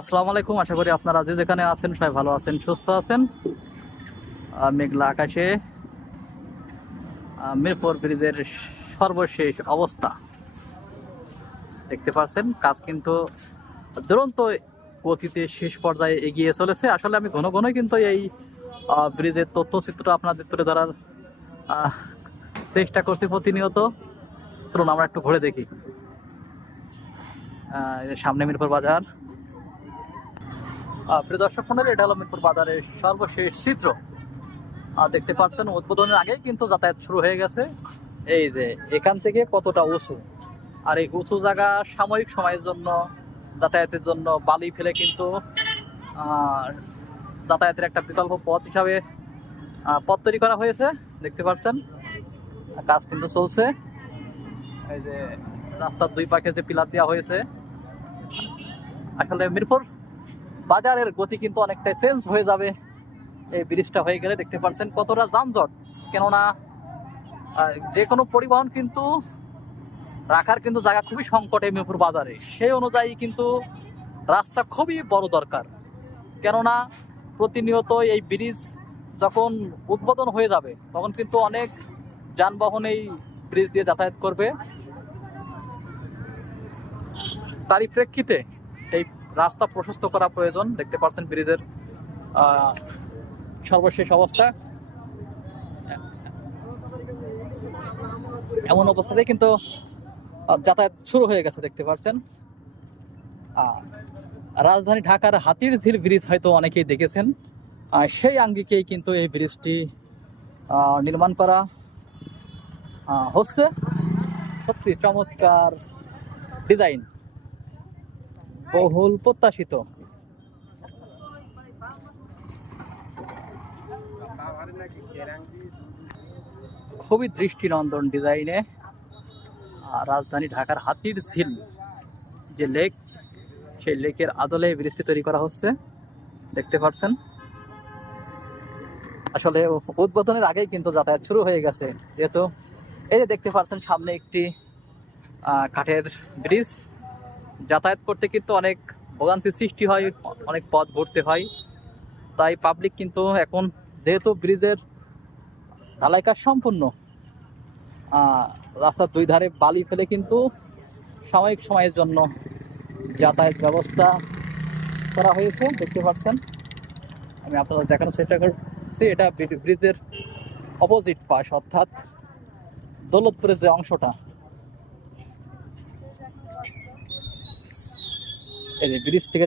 আসসালামু আলাইকুম। আশা করি আপনারা যে যেখানে আছেন সবাই ভালো আছেন, সুস্থ আছেন। মেঘলা আকাশে মিরপুর ব্রিজের সর্বশেষ অবস্থা দেখতে পাচ্ছেন। কাজ কিন্তু দুরন্ত গতিতে শেষ পর্যায়ে এগিয়ে চলেছে। আসলে আমি ঘন ঘনই কিন্তু এই ব্রিজের তথ্যচিত্র আপনাদের তুলে ধরার আহ, চেষ্টা করছি প্রতিনিয়ত। চলুন আমরা একটু ঘুরে দেখি। এই যে সামনে মিরপুর বাজার। প্রিয় দর্শক মণ্ডলী, এটা হলো মিরপুর বাজারের সর্বশেষ চিত্র। দেখতে পাচ্ছেন উদ্বোধনের আগেই কিন্তু যাতায়াত শুরু হয়ে গেছে। এই যে এখান থেকে কতটা উঁচু, আর এই উঁচু জায়গা সাময়িক সময়ের জন্য যাতায়াতের জন্য বালি ফেলে কিন্তু যাতায়াতের একটা বিকল্প পথ হিসাবে পথ তৈরি করা হয়েছে। দেখতে পাচ্ছেন কাজ কিন্তু চলছে। এই যে রাস্তার দুই পাশে যে পিলার দেওয়া হয়েছে, আসলে মিরপুর বাজারের গতি কিন্তু অনেকটাই চেঞ্জ হয়ে যাবে এই ব্রিজটা হয়ে গেলে। দেখতে পাচ্ছেন কতটা যানজট, কেননা যে কোনো পরিবহন কিন্তু রাখার কিন্তু জায়গা খুবই সংকটে মিরপুর বাজারে। সেই অনুযায়ী কিন্তু রাস্তা খুবই বড় দরকার, কেননা প্রতিনিয়ত এই ব্রিজ যখন উদ্বোধন হয়ে যাবে তখন কিন্তু অনেক যানবাহন এই ব্রিজ দিয়ে যাতায়াত করবে। তারই প্রেক্ষিতে এই রাস্তা প্রশস্ত করা প্রয়োজন। দেখতে পাচ্ছেন ব্রিজের সর্বশেষ অবস্থা। এমন অবস্থাতে কিন্তু যাতায়াত শুরু হয়ে গেছে। দেখতে পাচ্ছেন রাজধানী ঢাকার হাতির ঝিল ব্রিজ হয়তো অনেকেই দেখেছেন। সেই আঙ্গিকেই কিন্তু এই ব্রিজটি নির্মাণ করা হচ্ছে। সত্যি চমৎকার ডিজাইন, বহুল প্রত্যাশিত। খুবই দৃষ্টিনন্দন ডিজাইনে রাজধানী ঢাকার হাতির ঝিল যে লেক, সেই লেকের আদলে ব্রিজটি তৈরি করা হচ্ছে। দেখতে পাচ্ছেন আসলে উদ্বোধনের আগেই কিন্তু যাতায়াত শুরু হয়ে গেছে। যেহেতু এই যে দেখতে পাচ্ছেন সামনে একটি কাঠের ব্রিজ, যাতায়াত করতে কিন্তু অনেক ভোগান্তি সৃষ্টি হয়, অনেক পথ ঘুরতে হয়। তাই পাবলিক কিন্তু এখন, যেহেতু ব্রিজের ঢালাই কাজ সম্পূর্ণ, রাস্তার দুই ধারে বালি ফেলে কিন্তু সাময়িক সময়ের জন্য যাতায়াত ব্যবস্থা করা হয়েছে। দেখতে পাচ্ছেন, আমি আপনাদের দেখানোর চেষ্টা করছি। এটা ব্রিজের অপোজিট পাশ, অর্থাৎ দৌলতপুরের যে অংশটা, এই ব্রিজ থেকে